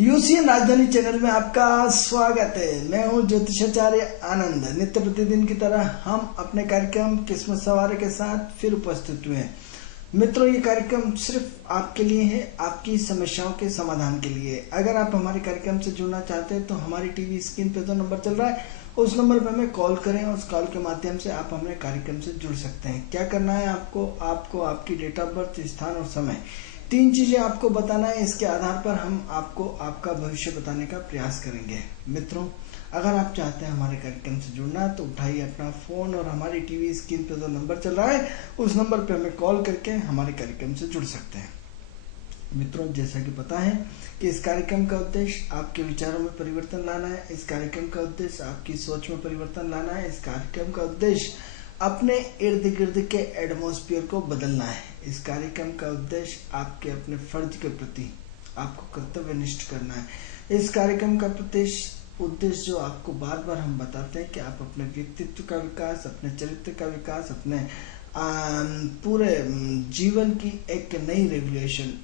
UCN राजधानी channel में आपका स्वागत है। मैं हूं ज्योतिषाचार्य आनंद। नित्य प्रतिदिन की तरह हम अपने कार्यक्रम किस्मत सवारे के साथ फिर उपस्थित हुए हैं। मित्रों, ये कार्यक्रम सिर्फ आपके लिए है, आपकी समस्याओं के समाधान के लिए। अगर आप हमारे कार्यक्रम से जुड़ना चाहते हैं तो हमारी टीवी स्क्रीन पे जो नंबर चल रहा है उस नंबर पर हमें कॉल करें। उस कॉल के माध्यम से आप हमारे कार्यक्रम से जुड़ सकते हैं। क्या करना है आपको आपकी डेट ऑफ बर्थ, स्थान और समय, 3 चीजें आपको बताना है। इसके आधार पर हम आपको आपका भविष्य बताने का प्रयास करेंगे। मित्रों, अगर आप चाहते हैं हमारे कार्यक्रम से जुड़ना तो उठाइए अपना फोन और हमारी टीवी स्क्रीन पर जो नंबर चल रहा है उस नंबर पर हमें कॉल करके हमारे कार्यक्रम से जुड़ सकते हैं। मित्रों, जैसा कि पता है कि इस कार्यक्रम का उद्देश्य आपके विचारों में परिवर्तन लाना है। इस कार्यक्रम का उद्देश्य आपकी सोच में परिवर्तन लाना है। इस कार्यक्रम का उद्देश्य अपने इर्द गिर्द के एटमॉस्फेयर को बदलना है। इस कार्यक्रम का उद्देश्य आपके अपने फर्ज के प्रति आपको कर्तव्यनिष्ठ करना है। इस कार्यक्रम का उद्देश्य जो आपको बार बार हम बताते हैं कि आप अपने व्यक्तित्व का विकास, अपने चरित्र का विकास, अपने पूरे जीवन की एक नई रेवल्यूशन,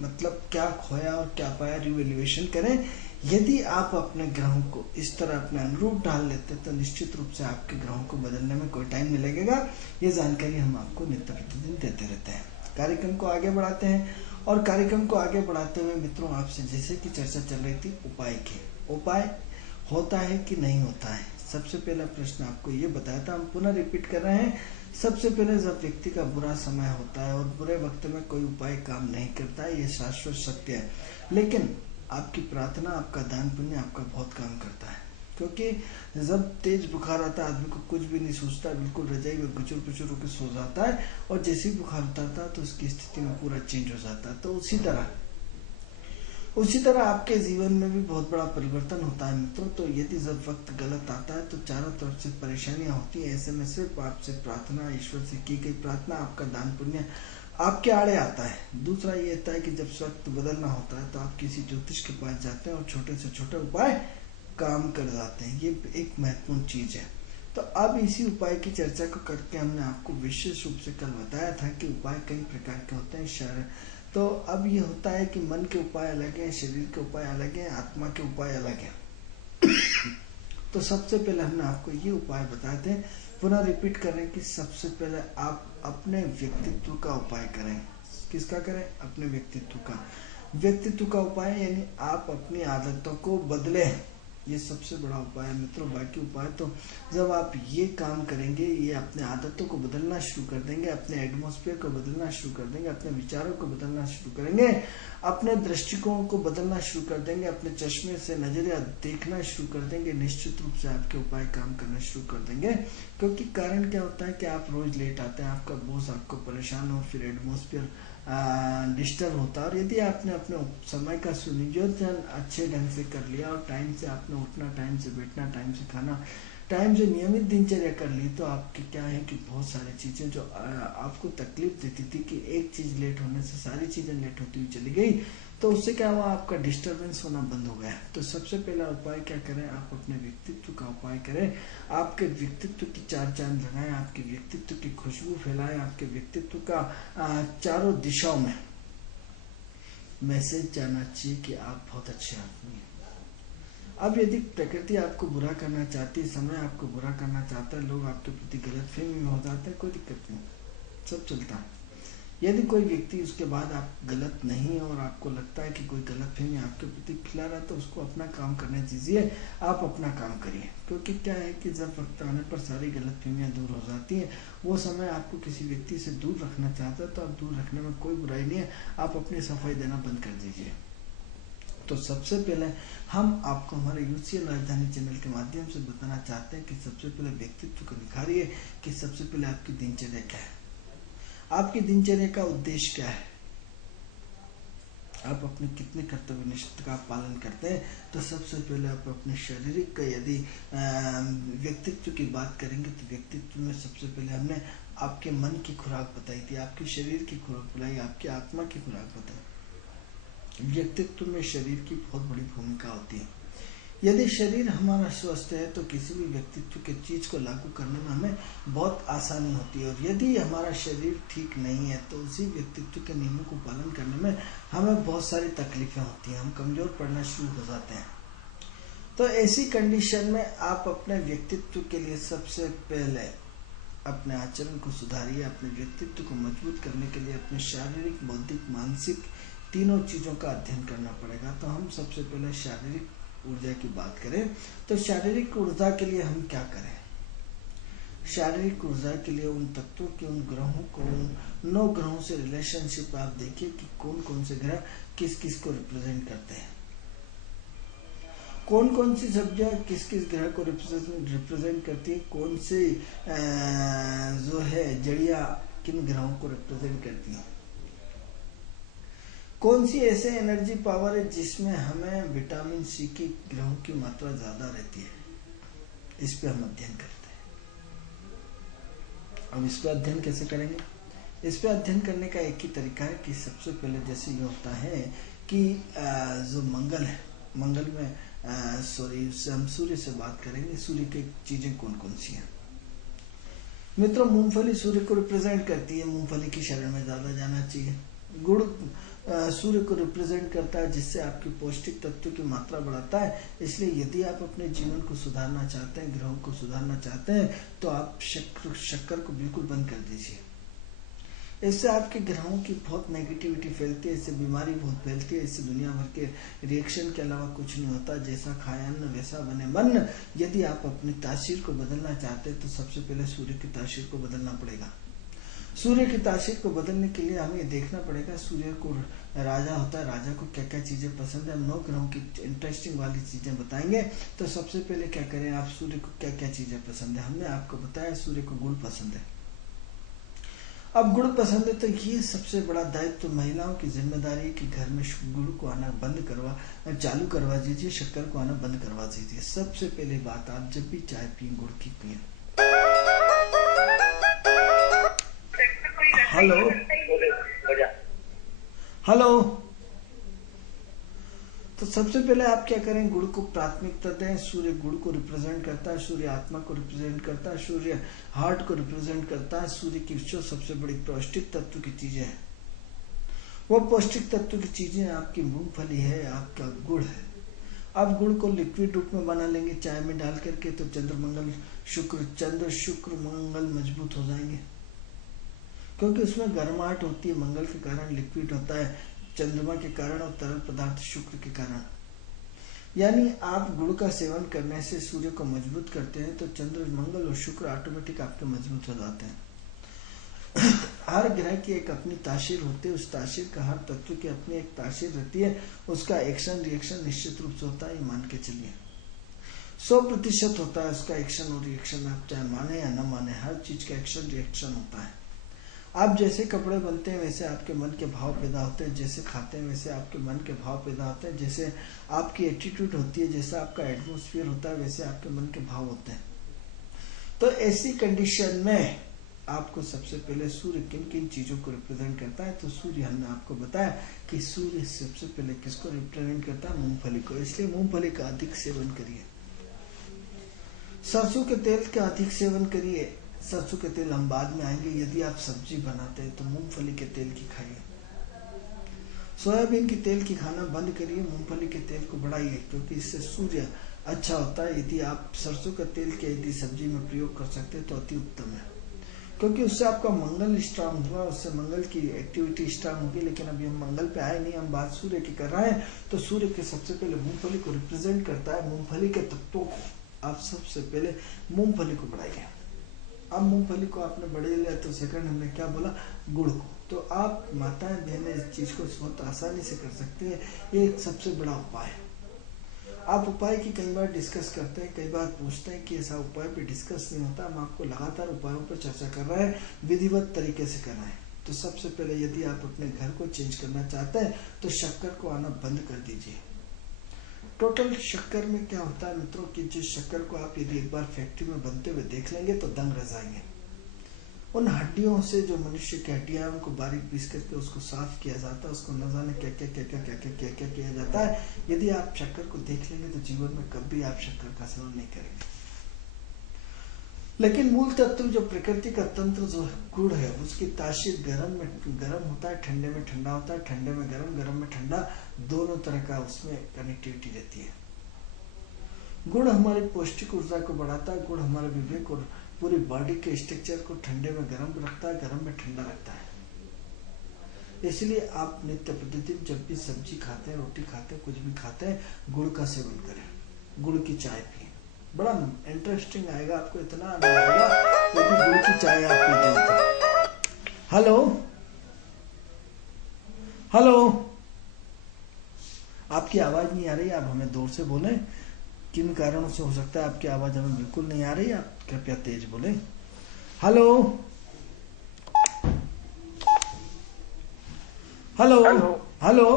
मतलब क्या खोया और क्या पाया, रिवैल्यूएशन करें। यदि आप अपने ग्रहों को इस तरह अपने अनुरूप ढाल लेते तो निश्चित रूप से आपके ग्रहों को बदलने में कोई टाइम नहीं लगेगा। ये जानकारी हम आपको नित्य प्रतिदिन देते रहते हैं। कार्यक्रम को आगे बढ़ाते हैं और कार्यक्रम को आगे बढ़ाते हुए मित्रों, आपसे जैसे कि चर्चा चल रही थी उपाय की, उपाय होता है कि नहीं होता है। सबसे पहला प्रश्न आपको ये बताया था, हम पुनः रिपीट कर रहे हैं। सबसे पहले जब व्यक्ति का बुरा समय होता है और बुरे वक्त में कोई उपाय काम नहीं करता है, ये शाश्वत सत्य है। लेकिन आपकी प्रार्थना, आपका दान पुण्य आपका बहुत काम करता है। क्योंकि जब तेज बुखार आता है आदमी को कुछ भी नहीं सोचता, बिल्कुल रजाई में गुचुर पुचुर होकर सो जाता है और जैसे ही बुखार उतरता है तो उसकी स्थिति में पूरा चेंज हो जाता है। तो उसी तरह आपके जीवन में भी बहुत बड़ा परिवर्तन होता है मित्रों। तो यदि जब वक्त गलत आता है तो चारों तरफ से परेशानियां होती है। ऐसे में सिर्फ आपसे प्रार्थना, ईश्वर से की गई प्रार्थना, आपका दान पुण्य आपके आड़े आता है। दूसरा ये होता है कि जब वक्त बदलना होता है तो आप किसी ज्योतिष के पास जाते हैं और छोटे से छोटे उपाय काम कर जाते हैं। ये एक महत्वपूर्ण चीज है। तो अब इसी उपाय की चर्चा को करके हमने आपको विशेष रूप से कल बताया था कि उपाय कई प्रकार के होते हैं। तो अब ये होता है कि मन के उपाय अलग हैं, शरीर के उपाय अलग हैं, आत्मा के उपाय अलग हैं। तो सबसे पहले हमने आपको ये उपाय बताए थे, पुनः रिपीट करें कि सबसे पहले आप अपने व्यक्तित्व का उपाय करें। किसका करें? अपने व्यक्तित्व का उपाय, यानी आप अपनी आदतों को बदलें। ये सबसे बड़ा उपाय है मित्रों। बाकी उपाय तो जब आप ये काम करेंगे, ये अपने आदतों को बदलना शुरू कर देंगे, अपने एटमॉस्फेयर को बदलना शुरू कर देंगे, अपने विचारों को बदलना शुरू करेंगे, अपने दृष्टिकोण को बदलना शुरू कर देंगे, अपने चश्मे से नजरिया देखना शुरू कर देंगे, निश्चित रूप से आपके उपाय काम करना शुरू कर देंगे। क्योंकि कारण क्या होता है कि आप रोज लेट आते हैं, आपका बॉस आपको परेशान और फिर एटमॉस्फेयर डिस्टर्ब होता है। और यदि आपने अपने समय का सुनियोजन अच्छे ढंग से कर लिया और टाइम से आपने उठना, टाइम से बैठना, टाइम से खाना, टाइम से नियमित दिनचर्या कर ली, तो आपके क्या है कि बहुत सारी चीजें जो आपको तकलीफ देती थी कि एक चीज लेट होने से सारी चीजें लेट होती हुई चली गई, तो उससे क्या हुआ, आपका डिस्टरबेंस होना बंद हो गया। तो सबसे पहला उपाय क्या करें? आप अपने व्यक्तित्व का उपाय करें। आपके व्यक्तित्व की 4 चांद लगाएं, आपके व्यक्तित्व की खुशबू फैलाएं, आपके व्यक्तित्व का चारों दिशाओं में मैसेज जाना चाहिए कि आप बहुत अच्छे आदमी हैं। अब यदि प्रकृति आपको बुरा करना चाहती है, समय आपको बुरा करना चाहता है, लोग आपके प्रति गलतफहमी में हो जाते हैं, कोई दिक्कत नहीं, सब चलता है। यदि कोई व्यक्ति उसके बाद आप गलत नहीं है और आपको लगता है कि कोई गलतफहमी आपके प्रति फैला रहा है तो उसको अपना काम करने दीजिए, आप अपना काम करिए। क्योंकि क्या है कि जब वक्त आने पर सारी गलतफहमियां दूर हो जाती हैं। वो समय आपको किसी व्यक्ति से दूर रखना चाहता है तो आप दूर रखने में कोई बुराई नहीं है, आप अपनी सफाई देना बंद कर दीजिए। तो सबसे पहले हम आपको हमारे यूसीएन राजधानी चैनल के माध्यम से बताना चाहते हैं कि सबसे पहले व्यक्तित्व को निखारिए कि सबसे पहले आपकी दिनचर्या क्या है, आपकी दिनचर्या का उद्देश्य क्या है, आप अपने कितने कर्तव्यनिष्ठ का पालन करते हैं। तो सबसे पहले आप अपने शारीरिक का यदि व्यक्तित्व की बात करेंगे तो व्यक्तित्व में सबसे पहले हमने आपके मन की खुराक बताई थी, आपके शरीर की खुराक बताई, आपकी आत्मा की खुराक बताई। व्यक्तित्व में शरीर की बहुत बड़ी भूमिका होती है। यदि शरीर हमारा स्वस्थ है तो किसी भी व्यक्तित्व के चीज को लागू करने में हमें बहुत आसानी होती है, और यदि हमारा शरीर ठीक नहीं है तो उसी व्यक्तित्व के नियमों को पालन करने में हमें बहुत सारी तकलीफें होती हैं, हम कमजोर पड़ना शुरू हो जाते हैं। तो ऐसी कंडीशन में आप अपने व्यक्तित्व के लिए सबसे पहले अपने आचरण को सुधारिए। अपने व्यक्तित्व को मजबूत करने के लिए अपने शारीरिक, बौद्धिक, मानसिक तीनों चीजों का अध्ययन करना पड़ेगा। तो हम सबसे पहले शारीरिक ऊर्जा की बात करें तो शारीरिक ऊर्जा के लिए हम क्या करें? शारीरिक ऊर्जा के लिए उन तत्वों के, उन ग्रहों को, उन 9 ग्रहों से रिलेशनशिप आप देखिए कि कौन कौन से ग्रह किस किस को रिप्रेजेंट करते हैं, कौन कौन सी सब्जियां किस किस ग्रह को रिप्रेजेंट करती है, कौन से जो है जड़ियां किन ग्रहों को रिप्रेजेंट करती हैं, कौन सी ऐसे एनर्जी पावर है जिसमें हमें विटामिन सी की ग्रहों की मात्रा ज्यादा रहती है, इस पे हम अध्ययन करते हैं। अब इस पे अध्ययन कैसे करेंगे? इस पे अध्ययन करने का एक ही तरीका है कि सबसे पहले जैसे ये होता है कि जो मंगल है, मंगल में हम सूर्य से बात करेंगे। सूर्य की चीजें कौन कौन सी हैं? मित्रों, मूंगफली सूर्य को रिप्रेजेंट करती है, मूंगफली की शरण में ज्यादा जाना चाहिए। गुड़ सूर्य को रिप्रेजेंट करता है, जिससे आपकी पौष्टिक तत्व की मात्रा बढ़ाता है। इसलिए यदि आप अपने जीवन को सुधारना चाहते हैं, ग्रहों को सुधारना चाहते हैं, तो आप शक्कर को बिल्कुल बंद कर दीजिए। इससे आपके ग्रहों की बहुत नेगेटिविटी फैलती है, इससे बीमारी बहुत फैलती है, इससे दुनिया भर के रिएक्शन के अलावा कुछ नहीं होता। जैसा खाया अन्न वैसा बने मन। यदि आप अपनी तासीर को बदलना चाहते हैं तो सबसे पहले सूर्य की तासीर को बदलना पड़ेगा। सूर्य की तासीर को बदलने के लिए हमें देखना पड़ेगा सूर्य को राजा होता है, राजा को क्या क्या चीजें पसंद है। हम 9 ग्रहों की इंटरेस्टिंग वाली चीजें बताएंगे। तो सबसे पहले क्या करें, आप सूर्य को क्या क्या चीजें पसंद है। हमने आपको बताया सूर्य को गुड़ पसंद है। अब गुड़ पसंद है तो ये सबसे बड़ा दायित्व महिलाओं की जिम्मेदारी है कि घर में गुड़ को आना चालू करवा दीजिए, शक्कर को आना बंद करवा दीजिए। सबसे पहली बात, आप जब भी चाय पिए गुड़ की पिए। Hello hello. तो सबसे पहले आप क्या करें, गुड़ को प्राथमिकता दें। सूर्य गुड़ को रिप्रेजेंट करता है, सूर्य आत्मा को रिप्रेजेंट करता है, सूर्य हार्ट को रिप्रेजेंट करता है। सूर्य की जो सबसे बड़ी पौष्टिक तत्व की चीजें हैं, वो पौष्टिक तत्व की चीजें आपकी मूंगफली है, आपका गुड़ है। आप गुड़ को लिक्विड रूप में बना लेंगे चाय में डाल करके, तो चंद्र शुक्र मंगल मजबूत हो जाएंगे, क्योंकि उसमें गर्माहट होती है। मंगल के कारण लिक्विड होता है, चंद्रमा के कारण और तरल पदार्थ शुक्र के कारण। यानी आप गुड़ का सेवन करने से सूर्य को मजबूत करते हैं, तो चंद्र, मंगल और शुक्र ऑटोमेटिक आपके मजबूत हो जाते हैं। हर ग्रह की एक अपनी तासीर होती है, उस तासीर का, हर तत्व की अपनी एक तासीर रहती है। उसका एक्शन रिएक्शन निश्चित रूप से होता है, मान के चलिए 100% होता है उसका एक्शन और रिएक्शन। आप चाहे माने या न माने, हर चीज का एक्शन रिएक्शन होता है। आप जैसे कपड़े बनते हैं वैसे आपके मन के भाव पैदा होते हैं, जैसे खाते हैं वैसे आपके मन के भाव पैदा होते हैं, जैसे आपकी एटीट्यूड होती है, जैसा आपका एटमॉस्फेयर होता है, वैसे आपके मन के भाव होते हैं। तो ऐसी कंडीशन में आपको सबसे पहले सूर्य किन किन चीजों को रिप्रेजेंट करता है। तो सूर्य, हमने आपको बताया कि सूर्य सबसे पहले किसको रिप्रेजेंट करता है, मूंगफली को। इसलिए मूंगफली का अधिक सेवन करिए, सरसों के तेल का अधिक सेवन करिए। सरसों के तेल हम बाद में आएंगे। यदि आप सब्जी बनाते हैं तो मूंगफली के तेल की खाइए। सोयाबीन के तेल की खाना बंद करिए, मूंगफली के तेल को बढ़ाइए, क्योंकि इससे सूर्य अच्छा होता है। यदि आप सरसों का तेल के यदि सब्जी में प्रयोग कर सकते हैं तो अति उत्तम है, क्योंकि उससे आपका मंगल स्ट्रांग होगा, उससे मंगल की एक्टिविटी स्ट्रांग होगी। लेकिन अभी हम मंगल पे आए नहीं, हम बात सूर्य की कर रहे हैं। तो सूर्य के सबसे पहले मूंगफली को रिप्रेजेंट करता है। मूंगफली के तत्वों को आप सबसे पहले मूंगफली को बढ़ाइए। अब मूंगफली को आपने बढ़े लिया तो सेकंड हमने क्या बोला, गुड़ को। तो आप माताएं बहनें इस चीज को बहुत आसानी से कर सकते हैं। ये एक सबसे बड़ा उपाय है। आप उपाय की कई बार डिस्कस करते हैं, कई बार पूछते हैं कि ऐसा उपाय पे डिस्कस नहीं होता। हम आपको लगातार उपायों पर चर्चा कर रहे हैं, विधिवत तरीके से कर रहे हैं। तो सबसे पहले यदि आप अपने घर को चेंज करना चाहते हैं तो शक्कर को आना बंद कर दीजिए। टोटल शक्कर में क्या होता है मित्रों, कि जिस शक्कर को आप यदि एक बार फैक्ट्री में बनते हुए देख लेंगे तो दंग रह जाएंगे। उन हड्डियों से जो मनुष्य की हड्डियां हैं उनको बारीक पीस करके उसको साफ किया जाता है, उसको न जाने क्या क्या क्या क्या क्या क्या क्या क्या किया जाता है। यदि आप शक्कर को देख लेंगे तो जीवन में कभी आप शक्कर का सेवन नहीं करेंगे। लेकिन मूल तत्व जो प्रकृति का तंत्र जो गुड़ है, उसकी तासीर गर्म होता है, ठंडे में ठंडा होता है, ठंडे में गर्म, गर्म में ठंडा, दोनों तरह का उसमें कनेक्टिविटी रहती है। गुड़ हमारी पौष्टिक ऊर्जा को बढ़ाता है, गुड़ हमारे विवेक और पूरी बॉडी के स्ट्रक्चर को ठंडे में गर्म रखता है, गर्म में ठंडा रखता है। इसलिए आप नित्य प्रतिदिन जब भी सब्जी खाते हैं, रोटी खाते हैं, कुछ भी खाते हैं, गुड़ का सेवन करें, गुड़ की चाय पिए। बड़ा इंटरेस्टिंग आएगा आपको, इतना आनंद आएगा क्योंकि गुड़ की चाय आप पीते हैं तो। हेलो हेलो, आपकी आवाज नहीं आ रही, आप हमें दूर से बोले। किन कारणों से हो सकता है आपकी आवाज हमें बिल्कुल नहीं आ रही, आप कृपया तेज बोले। हेलो हेलो हेलो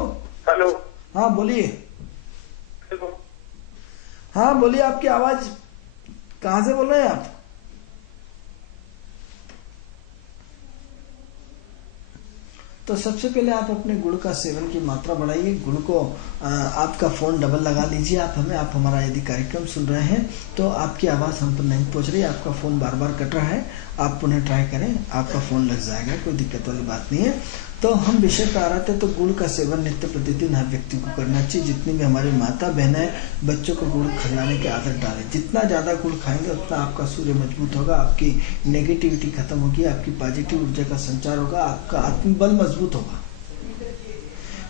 हेलो, हाँ बोलिए। हाँ बोलिए, आपकी आवाज, कहाँ से बोल रहे हैं आप? तो सबसे पहले आप अपने गुड़ का सेवन की मात्रा बढ़ाइए। गुड़ को आपका फोन डबल लगा लीजिए आप हमें। आप हमारा यदि कार्यक्रम सुन रहे हैं तो आपकी आवाज हम पर नहीं पहुंच रही, आपका फोन बार बार कट रहा है, आप पुनः ट्राई करें, आपका फोन लग जाएगा, कोई दिक्कत वाली बात नहीं है। तो हम विषय पे आ रहे थे। तो गुड़ का सेवन नित्य प्रतिदिन हर व्यक्ति को करना चाहिए। जितनी भी हमारी माता बहनें बच्चों को गुड़ खिलाने की आदत डालें। जितना ज्यादा गुड़ खाएंगे उतना आपका सूर्य मजबूत होगा, आपकी नेगेटिविटी खत्म होगी, आपकी पॉजिटिव ऊर्जा का संचार होगा, आपका आत्मबल मजबूत होगा।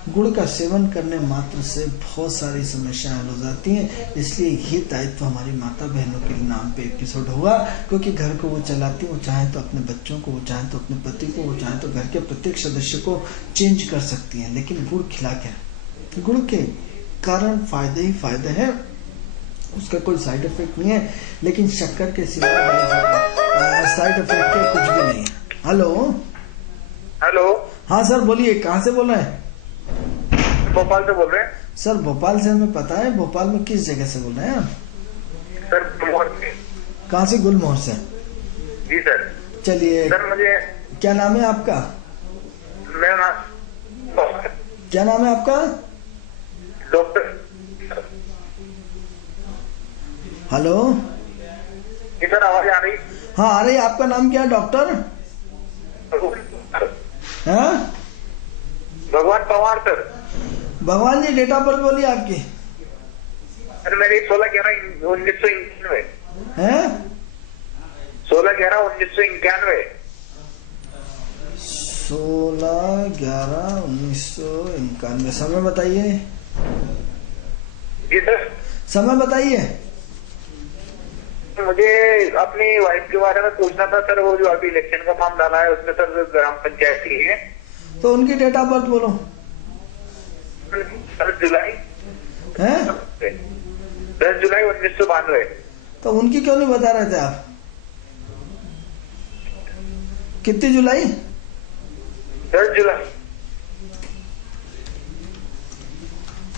गुड़ का सेवन करने मात्र से बहुत सारी समस्याएं हल हो जाती हैं। इसलिए ये दायित्व हमारी माता बहनों के नाम पे एपिसोड होगा, क्योंकि घर को वो चलाती, वो चाहे तो अपने बच्चों को, वो चाहे तो अपने पति को, वो चाहे तो घर के प्रत्येक सदस्य को चेंज कर सकती हैं, लेकिन गुड़ खिला के। गुड़ के कारण फायदे ही फायदे हैं, उसका कोई साइड इफेक्ट नहीं है, लेकिन शक्कर के सिवा साइड इफेक्ट के कुछ भी नहीं है। हेलो हेलो, हाँ सर बोलिए, कहाँ से बोल रहे हैं? भोपाल से बोल रहे हैं सर। भोपाल से हमें पता है, भोपाल में किस जगह से बोल रहे हैं आप? सर गुलमोहर से। कहाँ से? गुलमोहर से। जी सर। चलिए सर, मुझे, क्या नाम है आपका? मेरा नाम, क्या नाम है आपका? डॉक्टर। हेलो जी सर, आवाज आ रही? हाँ आ रही। आपका नाम क्या है डॉक्टर? हाँ भगवान पवार सर। भगवान जी, डेट ऑफ बर्थ बोलिए आपकी। सर मेरी 16/11/1991 है। 16/11/1991। 16/11/1991। समय बताइए। जी सर। समय बताइए। मुझे अपनी वाइफ के बारे में पूछना था सर। वो जो अभी इलेक्शन का फॉर्म डाला है उसमें सर ग्राम पंचायत की है, तो उनकी डेट ऑफ बर्थ बोलो। 10 जुलाई है। 10 जुलाई 1992। तो उनकी क्यों नहीं बता रहे थे आप? कितनी जुलाई? 10 जुलाई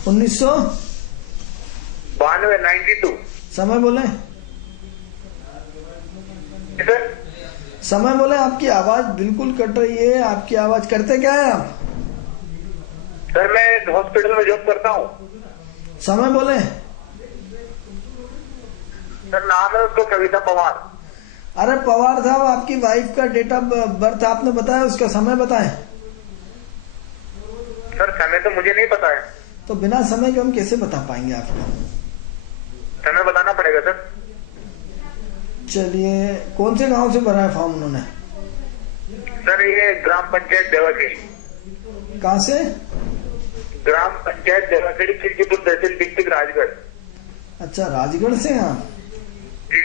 1992। 92। समय बोले। सर समय बोले। आपकी आवाज बिल्कुल कट रही है। आपकी आवाज, करते क्या है आप? सर मैं हॉस्पिटल में जॉब करता हूँ। समय बोले। सर नाम है उसको कविता पवार। अरे पवार साहब, आपकी वाइफ का डेट ऑफ बर्थ आपने बताया, उसका समय बताएं। सर समय तो मुझे नहीं पता है। तो बिना समय के हम कैसे बता पाएंगे आपको? समय बताना पड़ेगा सर। चलिए, कौन से गांव से भरा है फॉर्म उन्होंने? सर ये ग्राम पंचायत देवाखेड़ी। कहाँ से? ग्राम पंचायत देवाखेड़ी, खिलचीपुर तहसील, डिस्ट्रिक्ट राजगढ़। अच्छा, राजगढ़ से हैं आप? जी।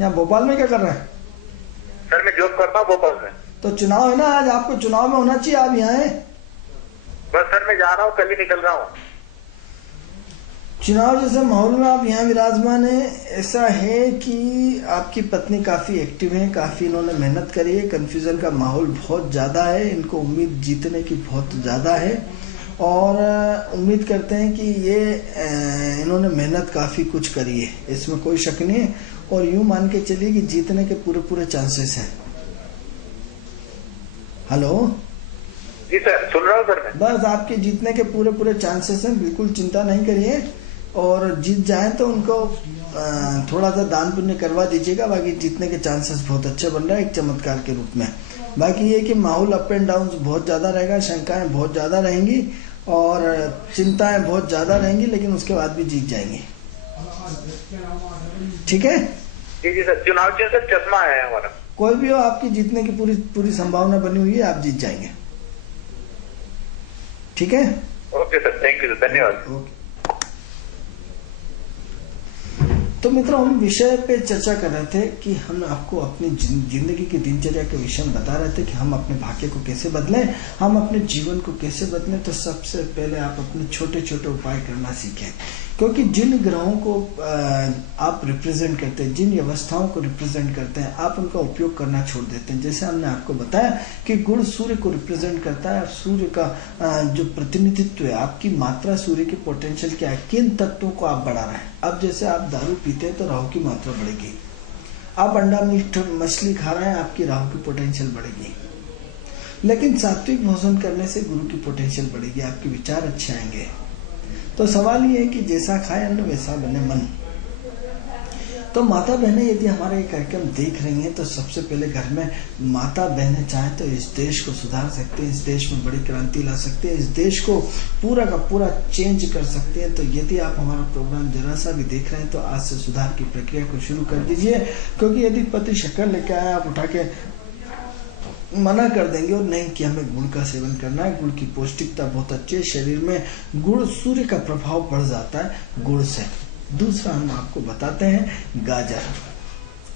यहाँ भोपाल में क्या कर रहे हैं? सर मैं जॉब करता हूँ भोपाल में। तो चुनाव है ना आज, आपको चुनाव में होना चाहिए, आप यहाँ हैं। बस सर मैं जा रहा हूँ, कल ही निकल रहा हूँ। चुनाव जैसे माहौल में आप यहाँ विराजमान हैं। ऐसा है कि आपकी पत्नी काफी एक्टिव है, काफी इन्होंने मेहनत करी है। कंफ्यूजन का माहौल बहुत ज्यादा है, इनको उम्मीद जीतने की बहुत ज्यादा है, और उम्मीद करते हैं कि ये इन्होंने मेहनत काफी कुछ करी है, इसमें कोई शक नहीं है। और यूं मान के चलिए कि जीतने के पूरे चांसेस हैं। हेलो जी सर, सुन रहा हूँ सर मैं। बस आपके जीतने के पूरे पूरे चांसेस हैं, बिल्कुल चिंता नहीं करिए। और जीत जाए तो उनको थोड़ा सा दान पुण्य करवा दीजिएगा। बाकी जीतने के चांसेस बहुत अच्छे बन रहे हैं एक चमत्कार के रूप में। बाकी ये कि माहौल अप एंड डाउन बहुत ज़्यादा रहेगा, शंकाएं बहुत ज़्यादा रहेंगी और चिंताएं बहुत ज़्यादा रहेंगी, लेकिन उसके बाद भी जीत जाएंगे। ठीक है जी सर, चुनाव चिन्ह सर चश्मा है हमारा। कोई भी हो, आपकी जीतने की पूरी पूरी संभावना बनी हुई है, आप जीत जाएंगे। ठीक है, okay sir, thank you sir, धन्यवाद। ओके। तो मित्रों, हम विषय पे चर्चा कर रहे थे कि हम आपको अपनी जिंदगी की दिनचर्या के विषय में बता रहे थे कि हम अपने भाग्य को कैसे बदलें, हम अपने जीवन को कैसे बदलें। तो सबसे पहले आप अपने छोटे छोटे उपाय करना सीखें, क्योंकि जिन ग्रहों को आप रिप्रेजेंट करते हैं, जिन अवस्थाओं को रिप्रेजेंट करते हैं, आप उनका उपयोग करना छोड़ देते हैं। जैसे हमने आपको बताया कि गुण सूर्य को रिप्रेजेंट करता है और सूर्य का जो प्रतिनिधित्व है, आपकी मात्रा सूर्य की पोटेंशियल क्या है, किन तत्वों को आप बढ़ा रहे हैं। अब जैसे आप दारू पीते हैं तो राहु की मात्रा बढ़ेगी, आप अंडा मीट मछली खा रहे हैं, आपकी राहु की पोटेंशियल बढ़ेगी। लेकिन सात्विक भोजन करने से गुरु की पोटेंशियल बढ़ेगी, आपके विचार अच्छे आएंगे। तो सवाल ये है कि जैसा खाए अन्न वैसा बने मन। तो माता बहनें यदि हमारा ये कार्यक्रम देख रही हैं तो सबसे पहले घर में माता बहनें चाहें तो इस देश को सुधार सकते हैं, इस देश में बड़ी क्रांति ला सकते हैं, इस देश को पूरा का पूरा चेंज कर सकते हैं। तो यदि आप हमारा प्रोग्राम जरा सा भी देख रहे हैं तो आज से सुधार की प्रक्रिया को शुरू कर दीजिए। क्योंकि यदि पति शक्कर लेकर आए, आप उठा के मना कर देंगे और नहीं कि हमें गुड़ का सेवन करना है, गुड़ की पौष्टिकता बहुत अच्छी है, शरीर में गुड़ सूर्य का प्रभाव बढ़ जाता है गुड़ से। दूसरा हम आपको बताते हैं गाजर।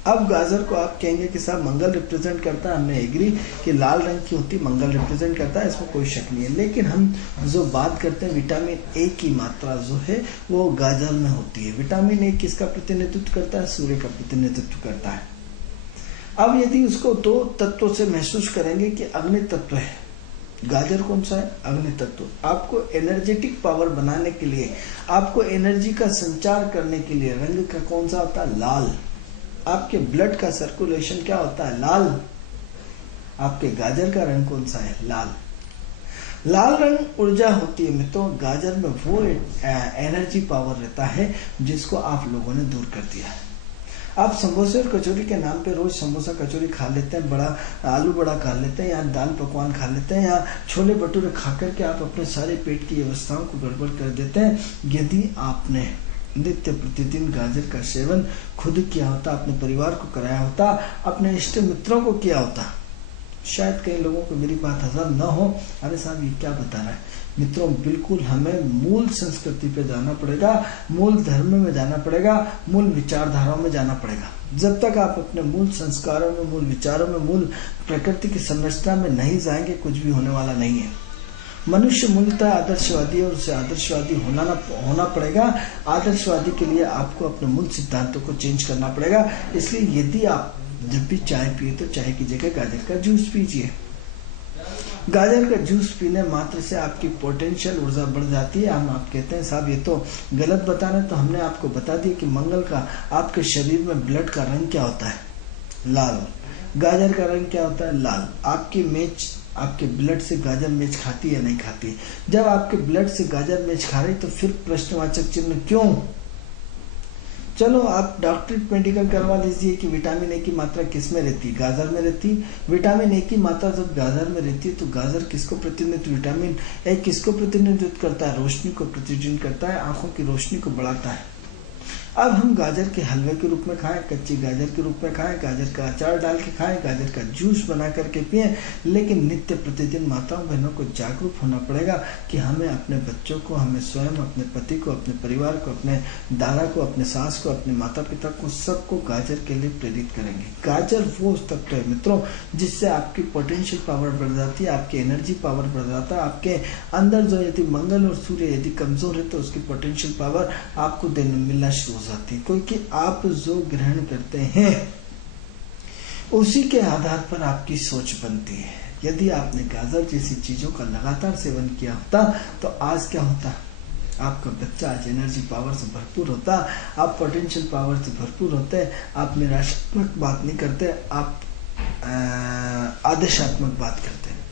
अब गाजर को आप कहेंगे कि साहब मंगल रिप्रेजेंट करता है, हमने एग्री कि लाल रंग की होती मंगल रिप्रेजेंट करता है, इसमें कोई शक नहीं है। लेकिन हम जो बात करते हैं विटामिन ए की मात्रा जो है वो गाजर में होती है। विटामिन ए किसका प्रतिनिधित्व करता है, सूर्य का प्रतिनिधित्व करता है। अब यदि उसको दो तत्वों से महसूस करेंगे कि अग्नि तत्व है, गाजर कौन सा है, अग्नि तत्व। आपको एनर्जेटिक पावर बनाने के लिए, आपको एनर्जी का संचार करने के लिए रंग का कौन सा होता है, लाल। आपके ब्लड का सर्कुलेशन क्या होता है, लाल। आपके गाजर का रंग कौन सा है, लाल। लाल रंग ऊर्जा होती है मित्रों, गाजर में वो एनर्जी पावर रहता है जिसको आप लोगों ने दूर कर दिया है। आप समोसे और कचौरी के नाम पे रोज समोसा कचौरी खा लेते हैं, बड़ा आलू बड़ा खा लेते हैं, या दाल पकवान खा लेते हैं, या छोले भटूरे खा करके आप अपने सारे पेट की व्यवस्थाओं को गड़बड़ कर देते हैं। यदि आपने नित्य प्रतिदिन गाजर का सेवन खुद किया होता, अपने परिवार को कराया होता, अपने इष्ट मित्रों को किया होता, शायद कई लोगों को मेरी बात हजम न हो, अरे साहब ये क्या बता रहा है। मित्रों, बिल्कुल हमें मूल संस्कृति पे जाना पड़ेगा, मूल धर्म में जाना पड़ेगा, मूल विचारधाराओं में जाना पड़ेगा। जब तक आप अपने मूल संस्कारों में, मूल विचारों में, मूल प्रकृति की संरचना में नहीं जाएंगे, कुछ भी होने वाला नहीं है। मनुष्य मूलतः आदर्शवादी है और उसे आदर्शवादी होना पड़ेगा। आदर्शवादी के लिए आपको अपने मूल सिद्धांतों को चेंज करना पड़ेगा। इसलिए यदि आप जब भी चाय पिए तो चाय की जगह गाजर का जूस पीजिए। गाजर का जूस पीने मात्र से आपकी पोटेंशियल ऊर्जा बढ़ जाती है। हम आप कहते हैं साहब ये तो गलत बता रहे हैं, तो हमने आपको बता दिया कि मंगल का आपके शरीर में ब्लड का रंग क्या होता है, लाल। गाजर का रंग क्या होता है, लाल। आपकी मेज, आपके ब्लड से गाजर मेज खाती है, नहीं खाती। जब आपके ब्लड से गाजर मेज खा रही तो फिर प्रश्नवाचक चिन्ह क्यों। चलो आप डॉक्टरेट मेडिकल करवा लीजिए कि विटामिन ए की मात्रा किस में रहती है, गाजर में रहती। विटामिन ए की मात्रा जब गाजर में रहती है तो गाजर किसको प्रतिनिधित्व, विटामिन ए किसको प्रतिनिधित्व करता है, रोशनी को प्रतिनिधित्व करता है, आंखों की रोशनी को बढ़ाता है। अब हम गाजर के हलवे के रूप में खाएं, कच्ची गाजर के रूप में खाएं, गाजर का अचार डाल के खाएं, गाजर का जूस बना करके पिएं। लेकिन नित्य प्रतिदिन माताओं बहनों को जागरूक होना पड़ेगा कि हमें अपने बच्चों को, हमें स्वयं, अपने पति को, अपने परिवार को, अपने दादा को, अपने सास को, अपने माता पिता को, सबको गाजर के लिए प्रेरित करेंगे। गाजर वो तत्व है मित्रों जिससे आपकी पोटेंशियल पावर बढ़ जाती है, आपकी एनर्जी पावर बढ़ जाता है। आपके अंदर जो यदि मंगल और सूर्य यदि कमजोर है तो उसकी पोटेंशियल पावर आपको मिलना शुरू जाती है। क्योंकि आप जो ग्रहण करते हैं उसी के आधार पर आपकी सोच बनती है। यदि आपने गाजर जैसी चीजों का लगातार सेवन किया होता तो आज क्या होता, आपका बच्चा आज एनर्जी पावर से भरपूर होता, आप पोटेंशियल पावर से भरपूर होते, आप निराशात्मक बात नहीं करते, आप आदेशात्मक बात करते हैं।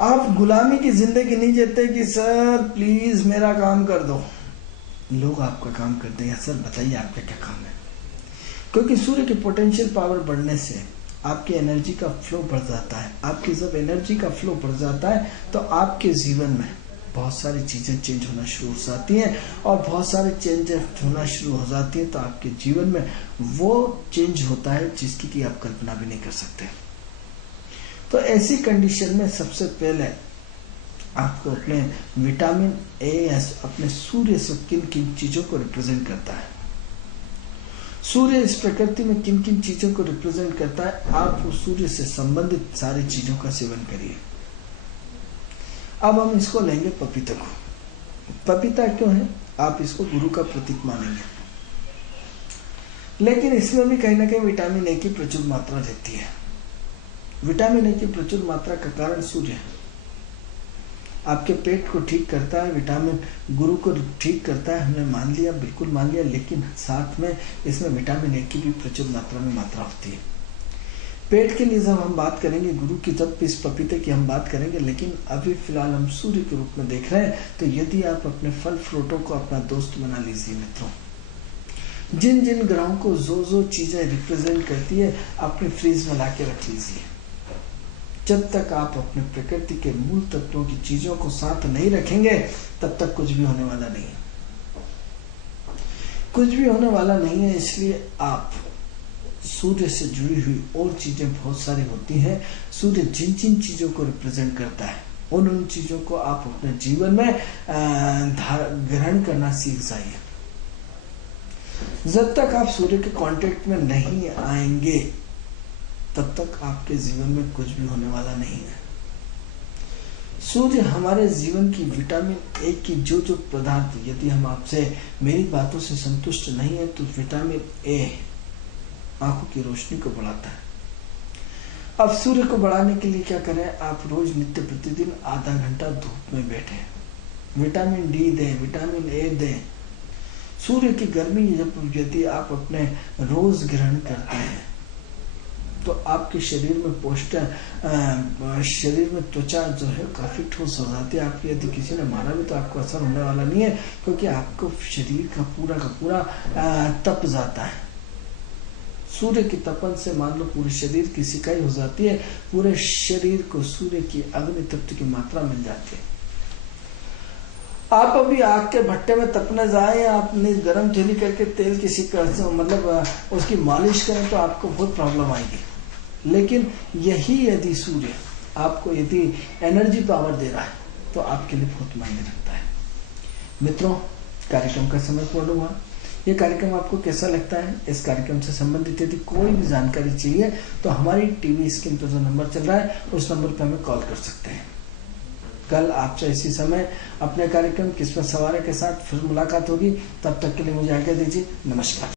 आप गुलामी की जिंदगी नहीं जीते कि सर प्लीज मेरा काम कर दो, लोग आपका काम कर देंगे। सर बताइए आपका क्या काम है, क्योंकि सूर्य की पोटेंशियल पावर बढ़ने से आपकी एनर्जी का फ्लो बढ़ जाता है। आपकी जब एनर्जी का फ्लो बढ़ जाता है तो आपके जीवन में बहुत सारी चीजें चेंज होना शुरू हो जाती हैं, और बहुत सारे चेंज होना शुरू हो जाती हैं तो आपके जीवन में वो चेंज होता है जिसकी कि आप कल्पना भी नहीं कर सकते। तो ऐसी कंडीशन में सबसे पहले आपको अपने विटामिन ए, अपने सूर्य से किन किन चीजों को रिप्रेजेंट करता है, सूर्य इस प्रकृति में किन किन चीजों को रिप्रेजेंट करता है, आप उस सूर्य से संबंधित सारी चीजों का सेवन करिए। अब हम इसको लेंगे पपीते को। पपीता क्यों है? आप इसको गुरु का प्रतीक मानेंगे, लेकिन इसमें भी कहीं ना कहीं विटामिन ए की प्रचुर मात्रा रहती है। विटामिन ए की प्रचुर मात्रा का कारण सूर्य है। आपके पेट को ठीक करता है, विटामिन गुरु को ठीक करता है, हमने मान लिया, बिल्कुल मान लिया, लेकिन साथ में इसमें विटामिन ए की भी प्रचुर मात्रा में मात्रा होती है। पेट के लिए जब हम बात करेंगे गुरु की, तब इस पपीते की हम बात करेंगे, लेकिन अभी फिलहाल हम सूर्य के रूप में देख रहे हैं। तो यदि आप अपने फल फ्रूटों को अपना दोस्त बना लीजिए मित्रों, जिन जिन ग्रहों को जो चीजें रिप्रेजेंट करती है अपने फ्रीज में ला के रख लीजिए। जब तक आप अपने प्रकृति के मूल तत्वों की चीजों को साथ नहीं रखेंगे तब तक कुछ भी होने वाला नहीं है, कुछ भी होने वाला नहीं है। इसलिए आप सूर्य से जुड़ी हुई और चीजें बहुत सारी होती हैं। सूर्य जिन जिन चीजों को रिप्रेजेंट करता है उन चीजों को आप अपने जीवन में ग्रहण करना सीख जाइए। जब तक आप सूर्य के कांटेक्ट में नहीं आएंगे तब तक आपके जीवन में कुछ भी होने वाला नहीं है। सूर्य हमारे जीवन की विटामिन ए की जो पदार्थ, यदि हम आपसे मेरी बातों से संतुष्ट नहीं है तो विटामिन ए आंखों की रोशनी को बढ़ाता है। अब सूर्य को बढ़ाने के लिए क्या करें? आप रोज नित्य प्रतिदिन आधा घंटा धूप में बैठे, विटामिन डी दें, विटामिन ए दें। सूर्य की गर्मी जब यदि आप अपने रोज ग्रहण करते हैं तो आपके शरीर में शरीर में त्वचा जो है काफी ठोस हो जाती है। आपकी यदि किसी ने मारा भी तो आपको असर होने वाला नहीं है, क्योंकि आपको शरीर का पूरा तप जाता है। सूर्य की तपन से मान लो पूरे शरीर की सिकाई हो जाती है, पूरे शरीर को सूर्य की अग्नि तत्व की मात्रा मिल जाती है। आप अभी आग के भट्टे में तपने जाए, आपने गर्म थैली करके तेल किसी का मतलब उसकी मालिश करें तो आपको बहुत प्रॉब्लम आएगी। लेकिन यही यदि सूर्य आपको यदि एनर्जी पावर दे रहा है तो आपके लिए बहुत मायने रखता है। मित्रों, कार्यक्रम का समय पूर्ण हुआ। ये कार्यक्रम आपको कैसा लगता है? इस कार्यक्रम से संबंधित यदि कोई भी जानकारी चाहिए तो हमारी टीवी स्क्रीन पर जो नंबर चल रहा है उस नंबर पर हमें कॉल कर सकते हैं। कल आपसे इसी समय अपने कार्यक्रम किस्मत सवारे के साथ फिर मुलाकात होगी। तब तक के लिए मुझे आज्ञा दीजिए। नमस्कार।